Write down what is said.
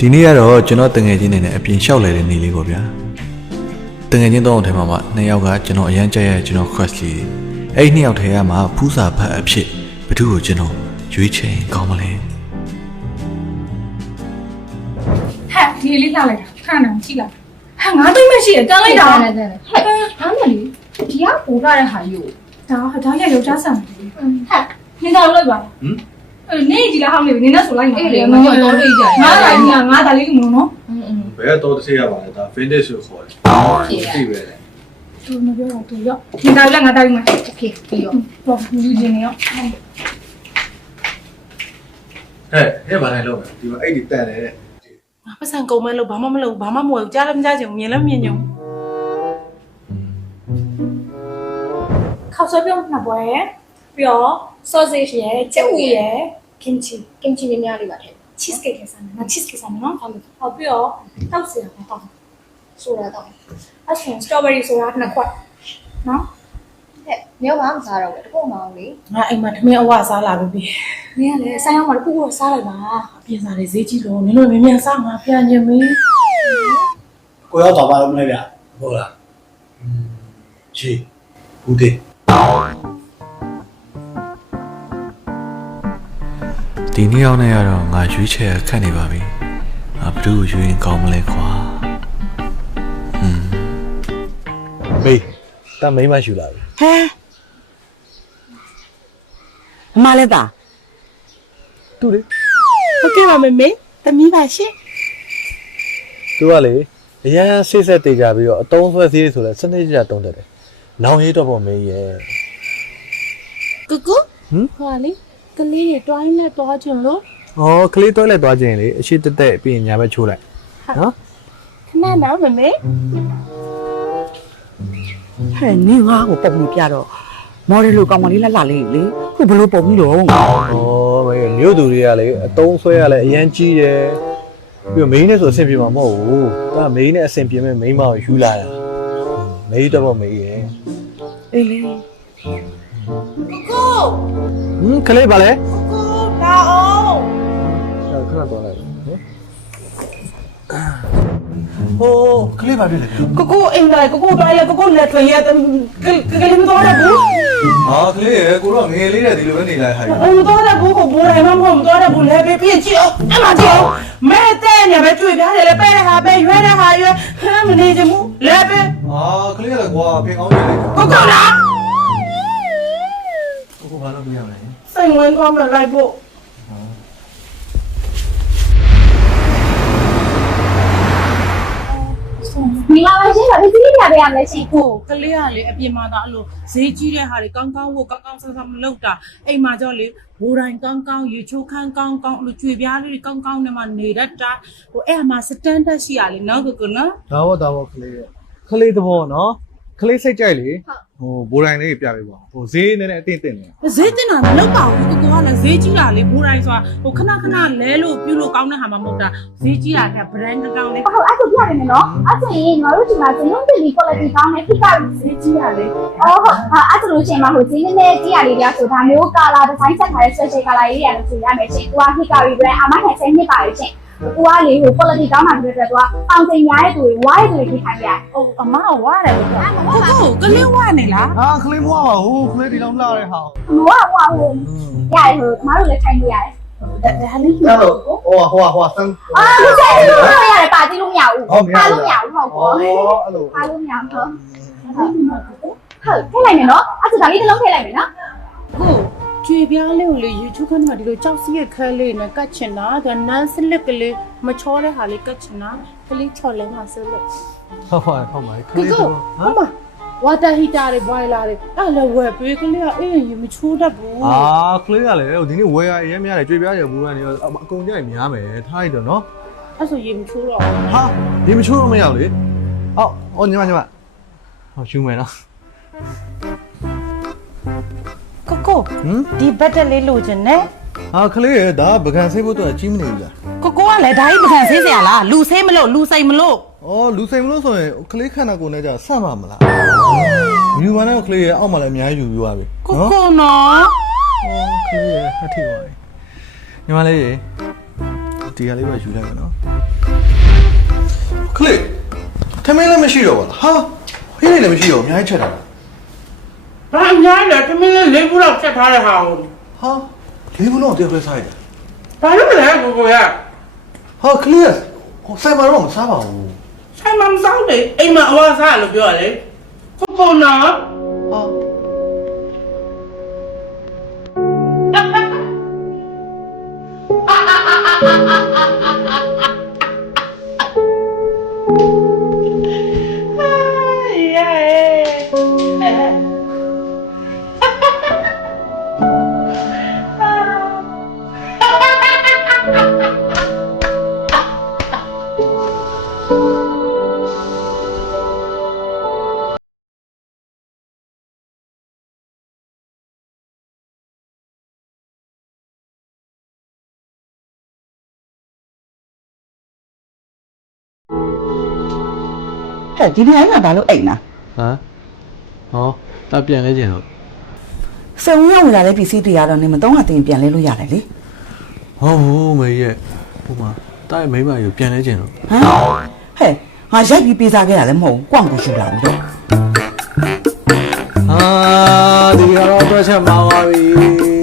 ဒီနေ့ကတော့ကျွန်တော်တငယ်ချင်းနေနဲ့အပြင်လျှောက်လာတဲ့နေလေးပေါ့ဗျာတငယ်ချင်း3ယောက်ထဲမှာ2ယောက်ကကျွန်တော်အရန်ကြိုက်ရကျွန်တော် crush လေးအဲ့2ယောက်ထဲကမှဖူးစာဖတ်အဖြစ်ဘသူ့ကိုကျွန်တော်ရွေးချယ်ကောင်းမလဲဟဲ့ဒီလေးလာလိုက်ခဏနေကြည့်လိုက်ဟဲ့ငါသိမရှိရတန်းလိုက်တာဟဲ့ဒါမှလေဒီကပို့လာတဲ့ဟာယူဒါရယောက်ျားဆန်တယ်ဟဲ့နေတော့လိုက်ပါနေကြည့်လာဟောင်းနေနေနဲ့ဆိုလိုက်မှာအေးလေမဟုတ်တော့အေးကြငါတိုင်းငါဒါလေးလို့မလို့နော်ဘယ်တော့တစ်ချက်ရပါလဲဒါ vintage ကိုခေါ်တယ်သိပဲလေသူမပြောတော့သူရောက်နေတော့လည်းငါတိုင်းမှာโอเคပြီးရောတော့ယူခြင်းနေရောဟဲ့ဘာလဲလို့ဒီမှာအဲ့ဒီတက်တယ်ပတ်စံကုန်မဲလို့ဘာမှမလုပ်ဘာမှမဝယ်ကြားလည်းမကြားချင်မြင်လည်းမြင်ညုံခောက်ဆွဲပြုံးနှစ်ပွဲပြီးတော့ sausage ရယ်ကျုပ်ရယ် kimchi များလေးပါထဲ cheese cake ဆန်တယ်နော် cheese cake ဆန်တယ်နော်ဟုတ်ပြီးတော့တောက်စရာပေါ့ဆိုတာတော့အရှင် strawberry ဆိုတာနှစ်ခွက်နော်ဟဲ့မျိုးဘာမှမစားတော့ဘူးတခုမှမအောင်လေငါအိမ်မှာထမင်းအဝစားလာပြီနင်ကလည်းဆိုင်အောင်မှာတခုခုစားလိုက်ပါအပြင်စားလေဈေးကြီးလို့နင်တို့မြန်စားမှာပြန်ချင်ပြီကိုရောက်တော့ပါလို့မလဲဗျဟုတ်လားချီဦးတေးဒီနေ့ရောက်နေရတော့ငါရွေးချယ်ခတ်နေပါပြီငါဘသူ့ကိုရွေးရင်ကောင်းမလဲခွာမေးတမိန်းမရှိလာပြီဟဲအမလည်းသားသူလေဟုတ်ကဲ့ပါမေသမီးပါရှင်သူကလေအရန်ဆေးဆက်တေးကြပြီးတော့အတုံးဆွဲသေးဆိုလဲစနစ်ကြတုံးတက်တယ်နောင်ရေးတော့ပေါ့မေးရဲ့ကူကူဟွာလေကလေးတွေတွိုင်းနဲ့တွားချင်လို့ဩကလေးတွိုင်းလက်သွားခြင်းလေအရှိတက်တက်ပြီးညာဘက်ချိုးလိုက်နော်ခဏနော်မေဟဲ့နင်ငါ့ကိုပုံလို့ပြတော့မော်ဒယ်လိုကောင်မလေးလှလှလေးလေခုဘလို့ပုံပြီးတော့ဩမေးမြို့သူတွေကလေအတုံးဆွဲရလဲအရန်ကြီးတယ်ပြီးတော့မိန်းနဲ့ဆိုအဆင်ပြေမှာမဟုတ်ဘူးသူကမိန်းနဲ့အဆင်ပြေမဲ့မိန်းမကိုယူလာတာမေးတော့ပေါ့မေးရဲ့အေးလေကူကလေးပါလေကူလာအောင်ခဏတော့လိုက်ဟိုကလေးပါပြီလေကူအိမ်တိုင်းကူတွိုင်းလေကူလက်ထွင်ရကလေးမတော်ရဘူးဟာကလေးရကိုတော့ငယ်လေးတဲ့ဒီလိုပဲနေလိုက်ဟာမတော်ရဘူးကိုဘိုးတိုင်းမမတော်ရဘူးလေပြည့်ကြည့်အောင်အမကြည့်အောင်မဲတဲ့ညပဲတွေ့ပြားတယ်လေပဲဟာပဲရွဲတဲ့ဟာရွဲဟမ်းမနေချင်ဘူးလေပဲဟာကလေးလည်းကွာဖင်ကောင်းနေလိုက်ကူလားကိုဘာလို့ပြရမလဲစိတ်ဝင်သွားမှလိုက်ဖို့မိလာပါရှင်ပါဒီနေ့ပြပေးရမယ်ရှင်ကိုကလေးကလေအပြင်မှာဒါအဲ့လိုဈေးကြီးတဲ့ဟာတွေကောင်းကောင်းဝတ်ကောင်းကောင်းဆဆမလုပ်တာအိမ်မှာကြောလေဘိုးတိုင်းကောင်းကောင်းရေချိုးခန်းကောင်းကောင်းအဲ့လိုကြွေပြားလေးတွေကောင်းကောင်းနဲ့မှနေတတ်တာဟိုအဲ့မှာစတန်ဒတ်ရှိရလေနော်ကိုနော်ဒါဘောကလေးရဲ့ကလေးသဘောနော်ကလေးစိတ်ကြိုက်လေဟိုဘိုးတိုင်းလေးပြပေးပါဟိုဈေးနည်းနည်းအတင်းတင်းနေဈေးတင်တာမလုပ်ပါဘူးကိုကလည်းဈေးကြီးတာလေဘိုးတိုင်းဆိုတာဟိုခဏလဲလို့ပြုလို့ကောင်းတဲ့ဟာမှမဟုတ်တာဈေးကြီးတာက brand ကောင်းလေးဟုတ်အဲ့ဒါပြရတယ်နော်အဲ့ဆိုရင်ငါတို့ဒီမှာဇင်းလုံးတင်ဒီ quality ကောင်းတဲ့ pick up ဈေးကြီးတာလေဟုတ်အဲ့ဒါလို့ရှင်မဟိုဈေးနည်းနည်းကြီးရလေးပြဆိုဒါမျိုး color design ဆက်ထားတဲ့ special color လေးရတယ်ဆိုရမယ်ရှင်သူက pick up brand အမနဲ့ဆက်နှစ်ပါလေရှင်သူကလေဟို quality ကောင်းတာဖြစ်တဲ့အတွက်သူကပေါင်တင်များတဲ့သူတွေဝိုင်းတွေထိခိုင်းရတယ်ဟုတ်အမကဝါတယ်ကိုကလေးဝါနေလားဟာကလေးမဝပါဘူးကလေးဒီလောက်လှတဲ့ဟာဟိုရတယ်ဟိုမတို့လည်းထိုင်လို့ရတယ်ဒါလေးဟိုစမ်းမဆိုင်ဘူးရတယ်ပါကြည့်လို့မရဘူးပါလို့မရဘူးဟုတ်ကောအဲ့လိုပါလို့မရဘူးဟုတ်ထည့်လိုက်မယ်နော်အဲ့ဒါလေးတစ်လုံးထည့်လိုက်မယ်နော်ကိုကြွေပြားလေးကိုလေ YouTube ကနေဒီလိုကြောက်စီးရဲ့ခဲလေးနဲ့ကတ်ချင်တာဒါနန်းစလစ်ကလေးမချောတဲ့ဟာလေးကတ်ချင်တာကလေးချော်လဲမှာစလစ်ဟုတ်ပါကလေးတော့ဟမ်ဝါတာဟီတာတွေဘွိုင်လာတွေအဲ့လည်းဝယ်ပေးကလေးကအေးရင်မချိုးတတ်ဘူးကလေးကလည်းဒီနေ့ဝယ်ရအရင်များတယ်ကြွေပြားရဘူးကနေအကုန်ကြိုက်များမယ်ထားလိုက်တော့နော်အဲ့ဆိုရေမချိုးတော့ဟာရေမချိုးတော့မရဘူးလေဟောညီမဟောယူမယ်နော်ကိုဒီဘက်တက်လေးလိုချင်နဲ့ဟာကလေးရဒါပကံဆေးဖို့တော့အကြီးမနေဘူးလားကိုကလည်းဒါကြီးပကံဆေးစရာလားလူဆေးမလို့လူစိမ်မလို့လူစိမ်မလို့ဆိုရင်ကလေးခန္ဓာကိုယ်နဲ့ကြာဆန့်ပါမလားယူမနဲ့ကလေးရအောက်မှာလည်းအများကြီးယူပြီးသွားပြီကိုနော်ကလေးရဟတ်ထိပါပြီညီမလေး ဒီဟာလေးပဲယူလိုက်မယ်နော်ခလစ်ထမင်းလည်းမရှိတော့ပါလားဟာဟင်းလည်းမရှိတော့အများကြီးချက်တာ ဘာများလဲတမင်းလေး4ခုလောက်ချက်ထားတဲ့ဟာကို ဟာလေးဘူးလုံးတယောက်ပဲစားရတယ် ဘာလို့လဲကိုရ ဟာခလစ်ဟိုဆိုင်မှာတော့မစားပါဘူး ဆိုင်မှာမစားလေအိမ်မှာအဝါစားလို့ပြောရလေကိုနော် ဟာ ဟဲ့ဒီနေ့ကဘာလို့အိမ်နာ ဟမ်ဟောတာပြန်လဲကျင်တော့ စေဝရောက်လာတဲ့ပစ္စည်းတွေကတော့နေမတော့တင်ပြန်လဲလို့ရတယ်လေ ဟောဘူးမေရဲ့ဟိုမှာတာရဲ့မိမကြီးပြန်လဲကျင်တော့ ဟမ်ဟဲ့ငါရိုက်ပြီးပေးစားခဲ့တာလည်းမဟုတ်ဘူးကွန့်ကိုယူလာဘူးတော့ ဟာဒီကတော့တော့ချက်မှာပါပြီ